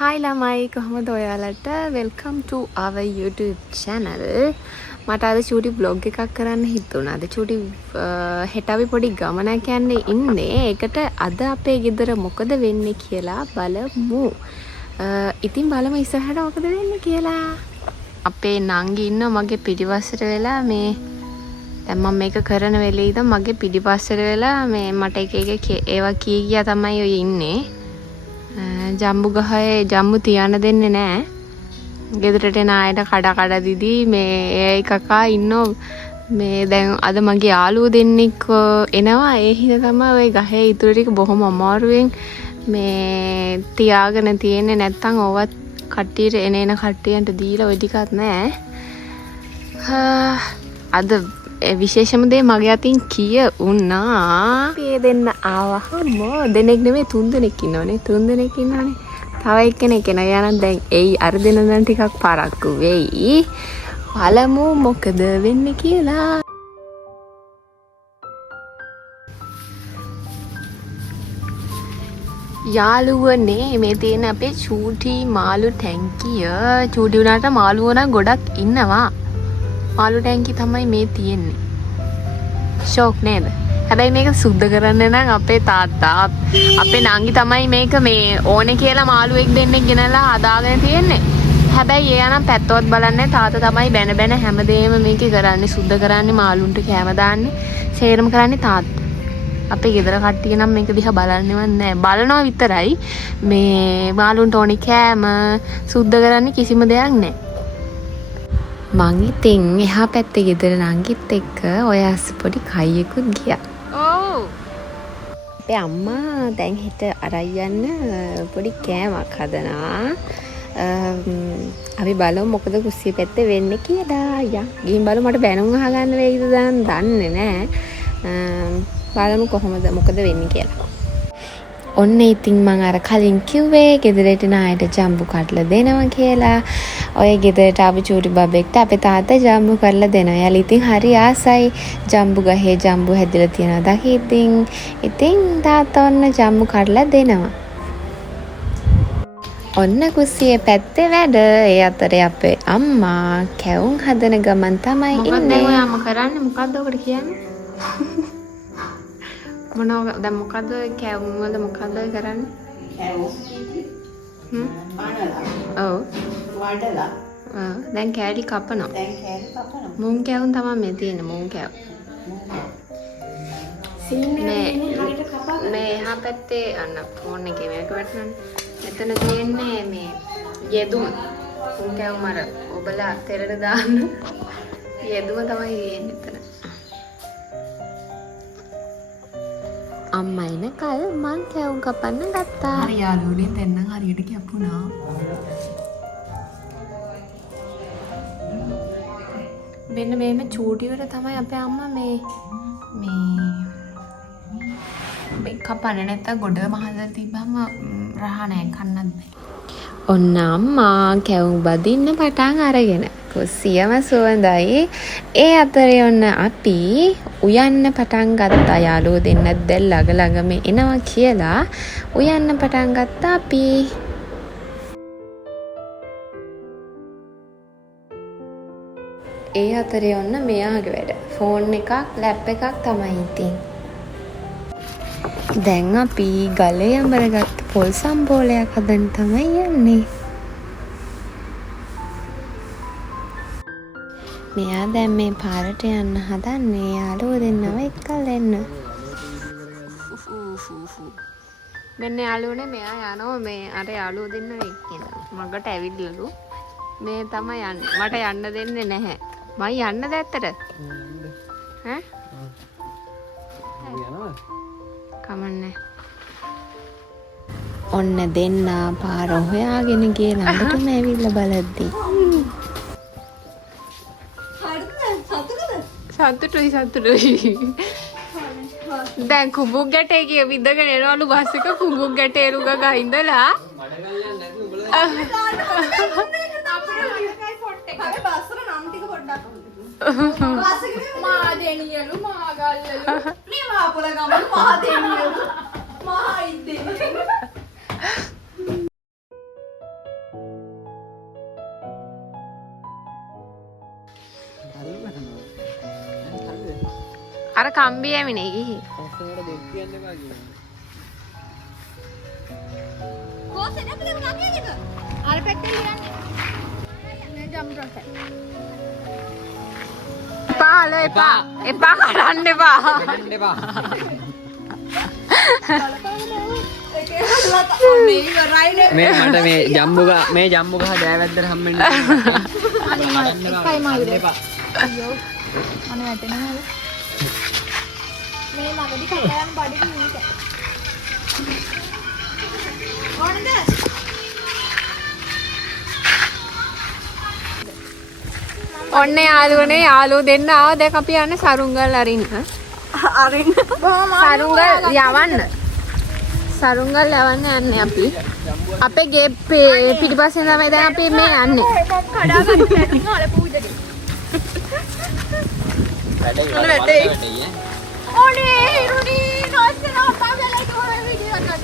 Hi ළමයි කොහමද ඔයාලට welcome to our YouTube channel. මට අද චූටි vlog එකක් කරන්න හිතුණා. අද චූටි හෙට අපි පොඩි ගමනක් යන්නේ ඉන්නේ. ඒකට අද අපේ ගෙදර මොකද වෙන්නේ කියලා බලමු. ඉතින් බලමු ඉස්සරහට මොකද වෙන්නේ කියලා. අපේ නංගි ඉන්නවා මගේ පිටිපස්සට වෙලා මේ දැන් මම මේක කරන වෙලේ ඉඳන් මගේ පිටිපස්සට වෙලා මේ මට එක ඒවා කී තමයි ඔය ඉන්නේ. ජම්බු ගහේ ජම්බු තියන්න දෙන්නේ නැහැ. ගෙදරට එන අයට කඩ දිදී මේ ඒ කකා ඉන්නෝ මේ දැන් අද මගේ යාළුවෝ දෙන්නෙක් එනවා. ඒ හින්දා තමයි ওই ගහේ ඉතුරු ටික බොහොම අමාරුවෙන් මේ තියාගෙන තියෙන්නේ. නැත්තම් ඕවත් කට්ටියට එන කට්ටියන්ට දීලා ওই ටිකත් නැහැ. අද විශේෂම දේ මගේ අතින් කිය වුණා. මේ දෙන්න ආවහම දෙනෙක් නෙමෙයි 3 දෙනෙක් ඉන්නවනේ. 3 දෙනෙක් ඉන්නවනේ. තව එක්කෙනෙක් එනවා. යනනම් දැන් එයි අර දෙන දැන් ටිකක් පරක්කු වෙයි. බලමු මොකද වෙන්නේ කියලා. යාළුවනේ මේ තියෙන අපේ චූටි මාළු ටැංකිය. චූටි උනාට මාළුවෝ නම් ගොඩක් ඉන්නවා. මාළු ටැංකිය තමයි මේ තියෙන්නේ. ෂොක් නේද? හැබැයි මේක සුද්ධ කරන්න නම් අපේ තාත්තා අපේ නංගි තමයි මේක මේ ඕනේ කියලා මාළුවෙක් දෙන්නෙක් ගෙනලා හදාගෙන තියෙන්නේ. හැබැයි ඒ යනම් පැත්තවත් බලන්නේ තාත්තා තමයි බැන හැමදේම මේකේ කරන්නේ. සුද්ධ කරන්නේ මාළුන්ට කෑම දාන්නේ. සේරම කරන්නේ තාත්තා. අපේ ගෙදර කට්ටිය නම් මේක දිහා බලන්නේවත් නැහැ. බලනවා විතරයි. මේ මාළුන්ට ඕනේ කෑම සුද්ධ කරන්නේ කිසිම දෙයක් නැහැ. මං ඉතින් එහා පැත්තේ ගෙදර නංගිත් එක්ක ඔය අස්ස පොඩි කයියකුත් ගියා. ඔව්. අපේ අම්මා දැන් හෙට අරන් යන්න පොඩි කෑමක් හදනවා. අපි බලමු මොකද කුස්සිය පැත්තේ වෙන්නේ කියලා. ගිහින් බලමු මට බැනුම් අහගන්න වෙයිද දැන් දන්නේ නැහැ. බලමු කොහොමද මොකද වෙන්නේ කියලා. ඔන්න ඉතින් මං අර කලින් කිව්වේ ගෙදරට නායට ජම්බු කඩලා දෙනවා කියලා. ඔය ගෙදරට ආපු චූටි බබෙක්ට අපේ තාත්තා ජම්බු කරලා දෙනවා. යාළුවා ඉතින් හරි ආසයි. ජම්බු ගහේ ජම්බු හැදිලා තියෙනවා දකිද්දින්. ඉතින් තාත්තා ඔන්න ජම්බු කඩලා දෙනවා. ඔන්න කුස්සියේ පැත්තේ වැඩ. ඒ අතරේ අපේ අම්මා කැවුම් හදන ගමන් තමයි ඉන්නේ. මොකද ඔයාම කරන්නේ? මොකද්ද ඔකට කියන්නේ? මොනවා දැන් මොකද කැවුම් වල මොකද කරන්නේ? කැවුම් ඔව් වඩලා දැන් කෑලි කපනවා. මුං කැවුම් තමයි මේ තියෙන්නේ. මුං කැවුම් මේ එහා පැත්තේ අන්න ෆෝන් එකේ මේක වටනනේ. එතන තියෙන්නේ මේ යෙදුම. මුං කැවුම් අර ඔබලා තෙරට දාන්න යෙදුම තමයි තියෙන්නේ එතන. අම්මා එනකල් මං කැවුම් කපන්න ගත්තා. හරි යාළුවනේ දැන් නම් හරියට කැපුණා. මෙන්න මේම චූටිවර තමයි අපේ අම්මා මේ කපන්නේ. නැත්තම් ගොඩ මහදලා තිබ්බම රහ නැහැ කන්නත් බෑ. ඔන්න අම්මා කැවුම් බදින්න පටන් අරගෙන කුස්සියම සුවඳයි. ඒ අතරේ ඔන්න අපි උයන්න පටන් ගත්තා. යාළුවෝ දෙන්නත් දැන් ළඟම එනවා කියලා උයන්න පටන් ගත්තා අපි. ඒ අතරේ ඔන්න මෙයාගේ වැඩ. ෆෝන් එකක් ලැප් එකක් තමයි ඉතින්. දැන් අපි ගලේ අඹරගත්ත පොල් සම්බෝලයක් හදන්න තමයි යන්නේ. මෙයා දැන් මේ පාරට යන්න හදන්නේ. යාළුවෝ දෙන්නව එක්කල් එන්න. මෙන්න යාළුවනේ මෙයා යනවා මේ අර යාළුවෝ දෙන්නව එක්කෙන. මගට ඇවිල්ලලු. මේ තමයි යන්නේ. මට යන්න දෙන්නේ නැහැ. මම යන්නද ඇත්තට? ඈ? යනවා. කමන්නේ. ඔන්න දෙන්න පාර හොයාගෙන ගිය ළඟටම ඇවිල්ලා බලද්දි. සතුටුයි. දැන් කුඹුක් ගැටේ කිය විදගෙන එනවලු බස් එක කුඹුක් ගැටේ රුග ගහින්දලා. මාදෙනියලු මාගල්ලලු මේ මාපොල ගමන මාදෙනියලු මහා ඉද්දේ අර කම්බි ඇමිනේ ගිහි. පස්සට දෙක් කියන්න එපා කියනවා. කොහොමද අපි දෙමු ගන්නේ එක? අර පැත්තේ ඉරන්නේ. මේ ජම්ප් රොක්. පාල එපා. එපා කඩන්න එපා. දෙන්න එපා. මේ මට මේ ජම්බු ගහ දෑවැද්දට හම්බෙන්න. එකයි මාළුද එපා. අයියෝ. අනේ වැටෙන්නේ නේද? මේ ළඟදි කතායන් බඩේ මිනික. ඕනද? ඔන්න යාළුවනේ යාළුවෝ දෙන්න ආව දැන් අපි යන්නේ සරුංගල් අරින්න. අරින්න. සරුංගල් යවන්න. සරුංගල් යවන්න යන්නේ අපි. අපේ ගේ පිටිපස්සෙන් තමයි දැන් අපි මේ යන්නේ. කඩා ගන්න පැටින් වල පූජකේ. වැඩේ. ඕනේ හිරුනි නොස්සේ නෝපාගලයි කොහොම වීඩියෝ ගන්න.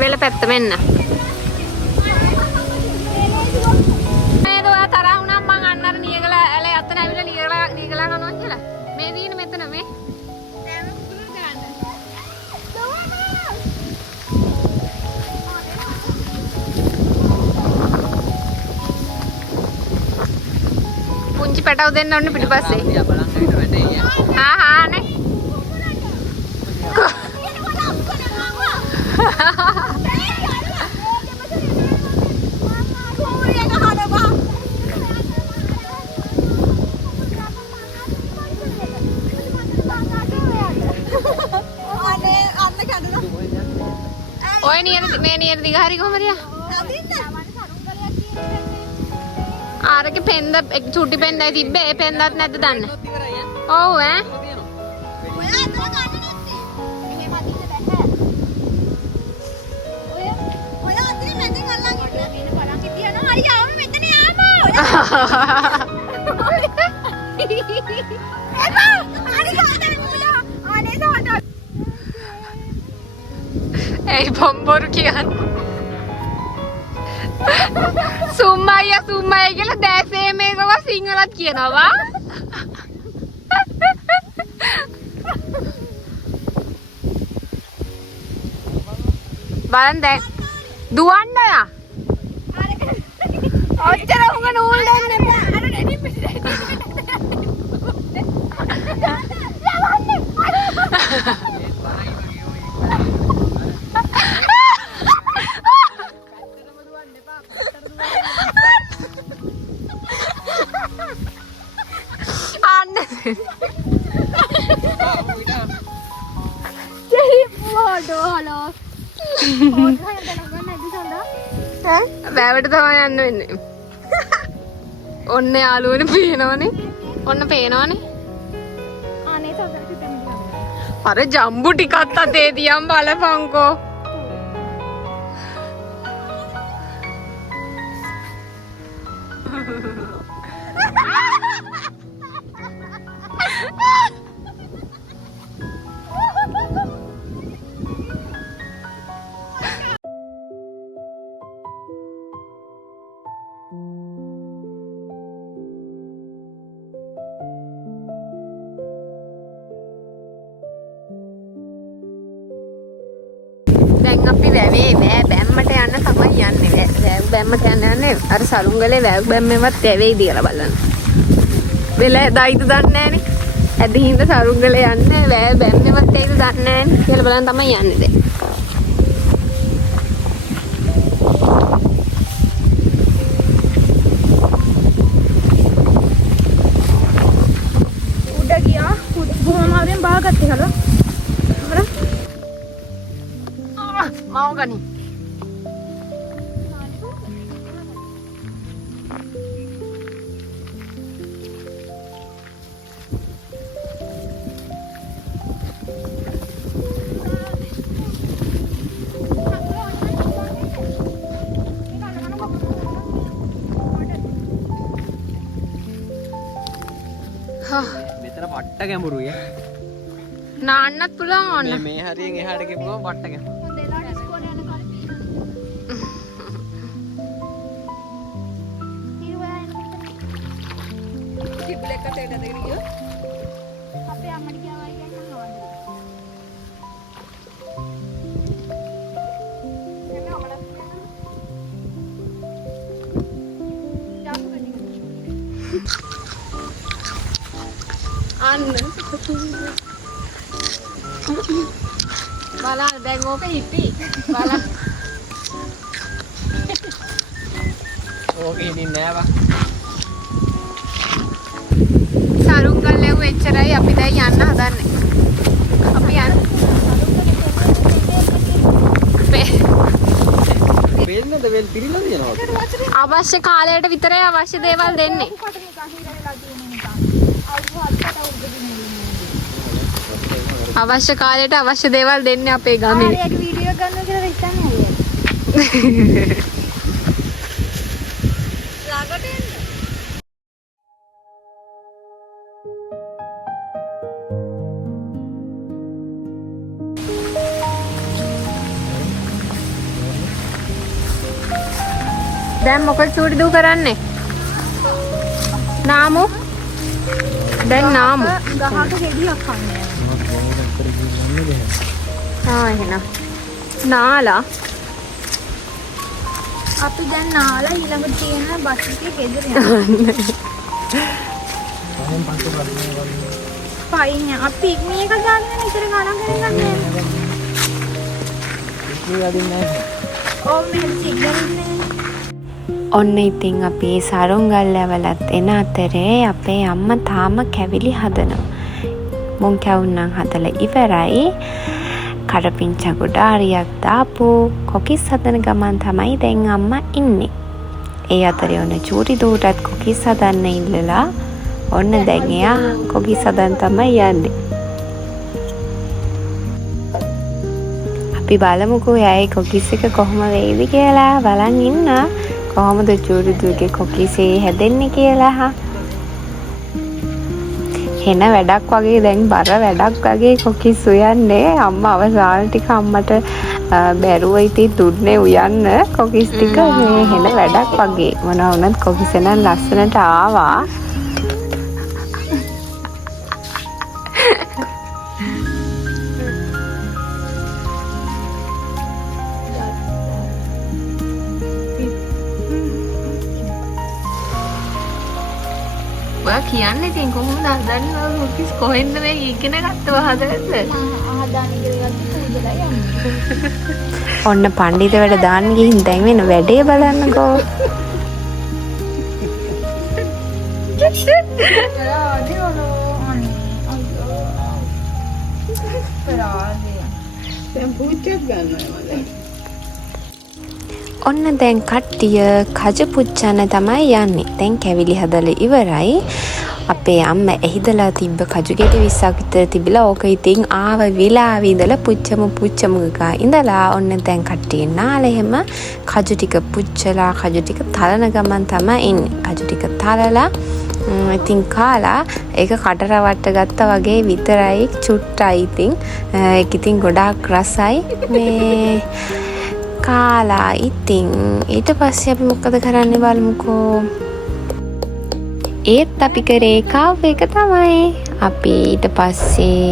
වෙල පැත්ත මෙන්න. නේද ඔයා තරහ වුණා මං අන්න අර නියගල ඇල යත්තන ඇවිල්ලා නියගලා කනවා කියලා. මේ දීන මෙතන මේ. පුංචි පැටව දෙන්න ඕනේ පිටිපස්සේ. බලන් හිට වැඩේ. හා නේ. ඔය මේ නියර දිග හරි කොහමද යා? ආරකේ පෙන්ද චුටි පෙන්දයි තිබ්බේ ඒ පෙන්දත් නැද්ද දන්නේ. ඔව් ඈ. ඔයා අතන ගන්න නැත්තේ. මෙහෙම අදින්න බෑ. ඔයා අතන මැදෙන් අල්ලන් ඉන්න. මෙන්න බලන් හිටියනවා. අයියා ආව මෙතන යාම. එපා. හරි සාදර මුලා. අනේ සාදර. ඒ බොම්බොරු කියන්නේ. සුම්මයියා කියලා දැසේ මේකව සිංහලත් කියනවා. බලන්න දැන් දුවන්න යා. ඔච්චර උඟ නූල් දෙන්න එපා. අර දෙනින් පිටින්. වැවට තමයි යන්න වෙන්නේ. ඔන්න යාළුවනේ පේනවනේ. ඔන්න පේනවනේ. අනේ සසර පිටෙන් ගියා. අර ජම්බු ටිකක් අතේ තියන් බලපංකෝ. දැන් අපි වැවේ බැම්මට යන්න තමයි යන්නේ. වැව් බැම්මට යන්නේ අර සරුංගලේ වැව් බැම්මෙවත් වැවේයි කියලා බලන්න. වෙල දයිද දන්නේ නැහනේ. ඇදිහින්ද සරුංගලේ යන්නේ වැව් බැම්මෙවත් ඇයිද දන්නේ නැහනේ කියලා බලන්න තමයි යන්නේ දැන්. උඩ ගියා. බොහොම ආවෙන් බාගත්තේ හලෝ. mau gani මෙතන පට්ට ගැඹුරුයි. නාන්නත් පුළුවන් ඕන්න. මේ හරියෙන් එහාට ගිහුවම පට්ට ගැඹුරු. අපේ අම්මට කියවයි කියන්නේ මම ආදරේ. අන්න බලන්න දැන් ඕක හිටි බලන්න ඕක ඉන්නේ නෑ වා. සරුංගල් ලැබු එච්චරයි අපි දැන් යන්න හදන්නේ. අපි යන්න. වෙන්නද වෙල් පිළිලා දෙනවා. අවශ්‍ය කාලයට විතරයි අවශ්‍ය දේවල් දෙන්නේ. අවශ්‍ය කාලයට අවශ්‍ය දේවල් දෙන්නේ අපේ ගමේ. ආයෙත් වීඩියෝ ගන්න කියලා හිතන්නේ අයියා. ළඟට එන්න. දැන් මොකද චූටි දූ කරන්නේ? නාමු. දැන් නාමු. ගහක ගෙඩියක් කන්නේ. එහෙනම්. නාලා. අපි දැන් නාලා ඊළඟට තියෙන බස් එකේ ගෙදර යනවා. පයින් අපි ඉක්මී එක ගන්න ඉතර ගණන් කරගන්නේ නැහැ. ඉක්මී වදින්නේ නැහැ. ඕ මෙහෙම සිග්නල් ඉන්නේ. ඔන්න ඉතින් අපි සරුංගල් ලැවලත් එන අතරේ අපේ අම්මා තාම කැවිලි හදනවා. මුං කැවුන්නම් හදලා ඉවරයි. කරපිංචා ගොඩාරියක් දාපු කොකිස් හදන ගමන් තමයි දැන් අම්මා ඉන්නේ. ඒ අතරේ ඔන්න චූටි දූටත් කොකිස් හදන්න ඉල්ලලා ඔන්න දැන් එයා කොකිස් හදන්න තමයි යන්නේ. අපි බලමුකෝ එයාගේ කොකිස් එක කොහොම වෙයිද කියලා බලන් ඉන්න. කොහොමද චූටි දූගේ කොකිසේ හැදෙන්නේ කියලා. හෙන වැඩක් වගේ දැන් බර වැඩක් වගේ කොකිස් උයන්නේ. අම්මා අවසාන ටික අම්මට බැරුව ඉතින් දුන්නේ උයන්න කොකිස් ටික. මේ හෙන වැඩක් වගේ මොනවා වුණත් කොකිස් නම් ලස්සනට ආවා. ඔයා කියන්නේ ඉතින් කොහොමද හදන්නේ? කොකිස් කොහෙන්ද මේ ඉගෙන ගත්තව හදන්නේ? ආදාන ඉගෙන ගත්ත උදලා යන්නේ. ඔන්න පඬිත වැඩ දාන්න ගිහින් දැන් වෙන වැඩේ බලන්නකෝ. ඔන්න දැන් කට්ටිය කජ පුච්චන්න තමයි යන්නේ. දැන් කැවිලි හදලා ඉවරයි. අපේ අම්මා එහිදලා තිබ්බ කජු ගෙඩි 20ක් විතර තිබිලා ඕක ඉතින් ආව වෙලාවේ ඉඳලා පුච්චමු ගා ඉඳලා ඔන්න දැන් කට්ටිය නාලා එහෙම කජු ටික පුච්චලා කජු ටික තලන ගමන් තමයි එන්නේ. කජු ටික තලලා ඉතින් කාලා ඒක කට රවට්ට ගත්තා වගේ විතරයි චුට්ටයි ඉතින් ඒක ඉතින් ගොඩාක් රසයි මේ කාලා ඉතින් ඊට පස්සේ අපි මොකද කරන්නේ බලමුකෝ. ඒත් අපි කරේ කාව් එක තමයි. අපි ඊට පස්සේ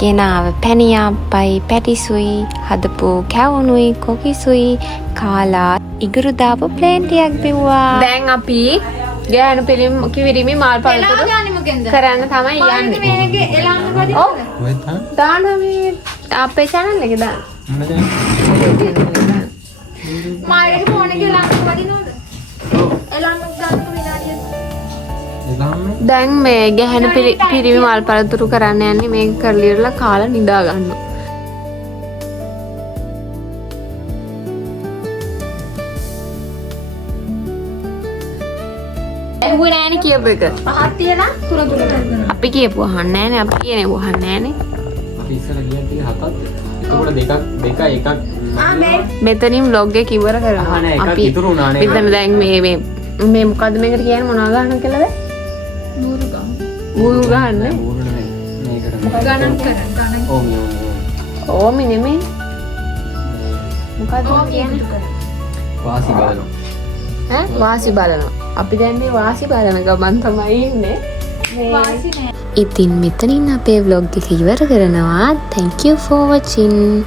ගෙනාව පැණියාප්පයි පැටිසුයි හදපු කැවුනුයි කොකිසුයි කාලා ඉගුරු දාපු ප්ලේන් ටිකක් බිව්වා. දැන් අපි ගෑනු පිළිම කිවිරිමි මාල් පළතුරු කරන්න තමයි යන්නේ. මේකේ එලන්න පදින්න. ඔය දාන්න මේ අපේ channel එකේ දාන්න. මායිගේ ෆෝන් එකේ එලන්න පදින්නද? එලන්න ගන්න විනාඩියක්. දැන් මේ ගැහැණු පිරිමි මල් පළතුරු කරන්න යන්නේ. මේක කරලා ඉවරලා කාලා නිදා ගන්නවා. ඇහුවේ නෑනේ කියපු එක. පහක් තියලා තුන කරනවා. අපි කියපු අහන්නේ නෑනේ. අපි කියන්නේ අහන්නේ නෑනේ. අපි ඉස්සර ගියන් ටික හතක්. එතකොට දෙකක් මේ මෙතනින් vlog එක ඉවර කරනවා. නෑ එකක් ඉතුරු වුණා නේ. මෙතන දැන් මේ මොකද්ද මේකට කියන්නේ මොනවා ගන්න කියලාද? නూరు ගන්න. ඌරු ගන්න. ඌරු නෙමෙයි. මේකට ගණන් කරන්න. ඕමි. ඕමි නෙමෙයි. මොකද්ද කියන්නේ? වාසි බලනවා. වාසි බලනවා. අපි දැන් මේ වාසි බලන ගමන් තමයි ඉන්නේ. වාසි නෑ. ඉතින් මෙතනින් අපේ vlog එක ඉවර කරනවා. Thank you for watching.